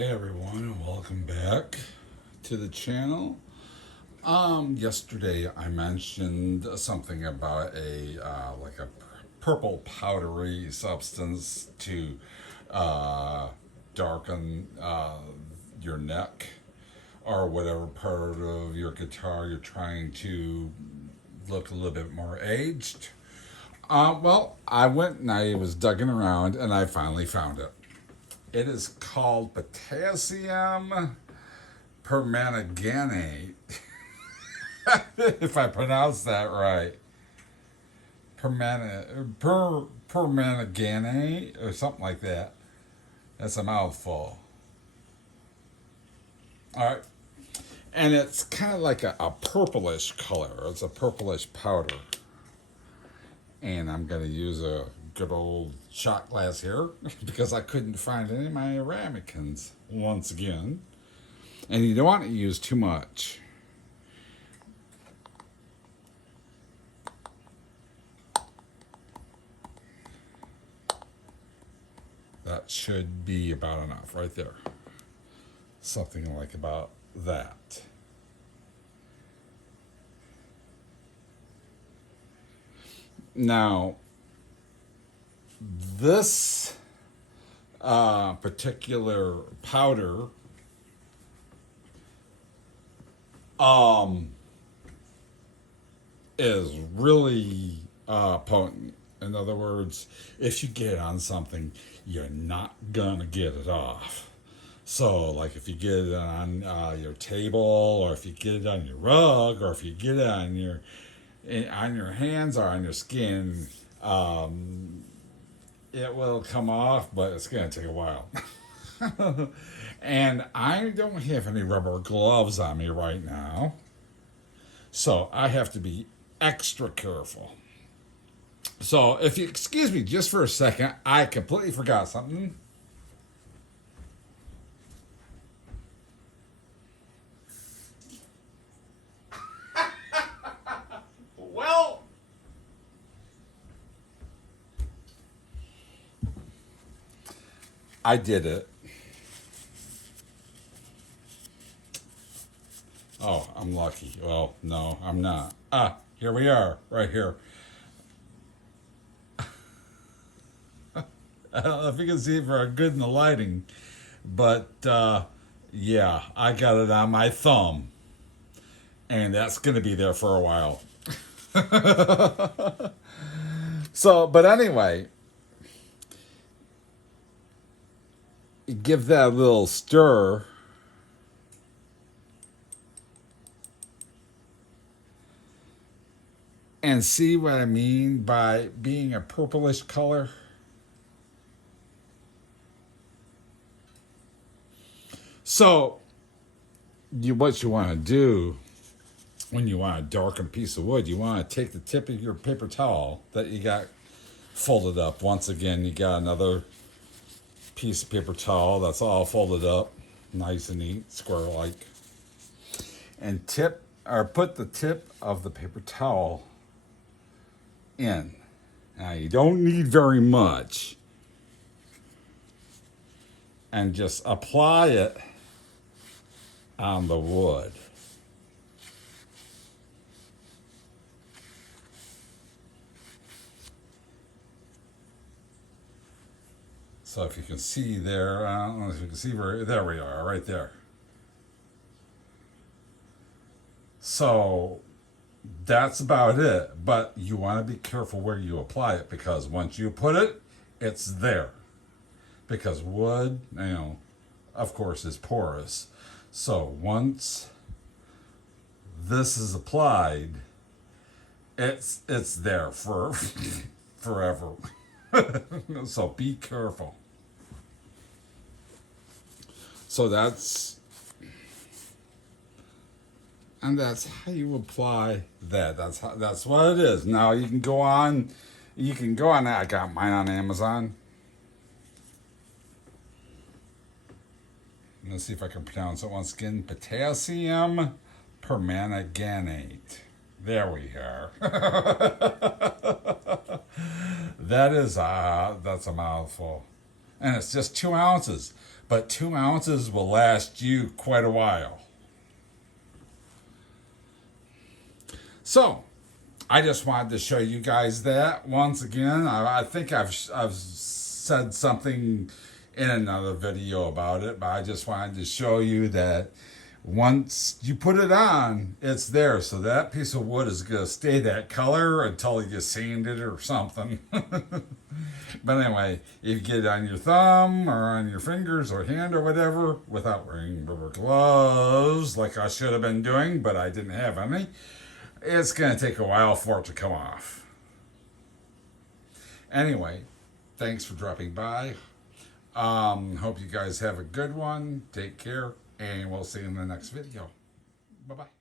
Hey everyone, and welcome back to the channel. Yesterday I mentioned something about a purple powdery substance to uh, darken your neck or whatever part of your guitar you're trying to look a little bit more aged. Well, I went and I was digging around and I finally found it. It is called potassium permanganate, if I pronounce that right. Permanganate or something like that. That's a mouthful. All right. And it's kind of like a purplish color. It's a purplish powder. And I'm going to use a good old shot glass here because I couldn't find any of my ramekins once again. And you don't want to use too much. That should be about enough right there. Something like about that. Now, this particular powder is really potent. In other words, if you get it on something, you're not gonna get it off. So, like if you get it on your table, or if you get it on your rug, or if you get it on your hands or on your skin, it will come off, but it's gonna take a while. And I don't have any rubber gloves on me right now, so I have to be extra careful. So, if you excuse me just for a second, I completely forgot something. Well, I did it. Oh, I'm lucky. Well, no, I'm not. Here we are, right here. I don't know if you can see it very good in the lighting, but yeah, I got it on my thumb, and that's going to be there for a while. So, but anyway, give that a little stir. And see what I mean by being a purplish color? So, what you want to do when you want a darkened piece of wood, you want to take the tip of your paper towel that you got folded up. Once again, you got another piece of paper towel that's all folded up, nice and neat, square like. And put the tip of the paper towel in. Now, you don't need very much. And just apply it on the wood. So if you can see there, I don't know if you can see there we are, right there. So that's about it. But you want to be careful where you apply it, because once you put it, it's there. Because wood, of course, is porous. So once this is applied, it's there for forever. So be careful. So that's how you apply that. That's what it is. Now you can go on. I got mine on Amazon. Let's see if I can pronounce it once again. Potassium permanganate. There we are. That's a mouthful. And it's just 2 ounces. but 2 ounces will last you quite a while. So, I just wanted to show you guys that once again. I think I've said something in another video about it, but I just wanted to show you that once you put it on, it's there. So that piece of wood is going to stay that color until you sand it or something. But anyway, if you get it on your thumb or on your fingers or hand or whatever without wearing rubber gloves like I should have been doing, but I didn't have any, it's going to take a while for it to come off. Anyway, thanks for dropping by. Hope you guys have a good one. Take care, and we'll see you in the next video. Bye-bye.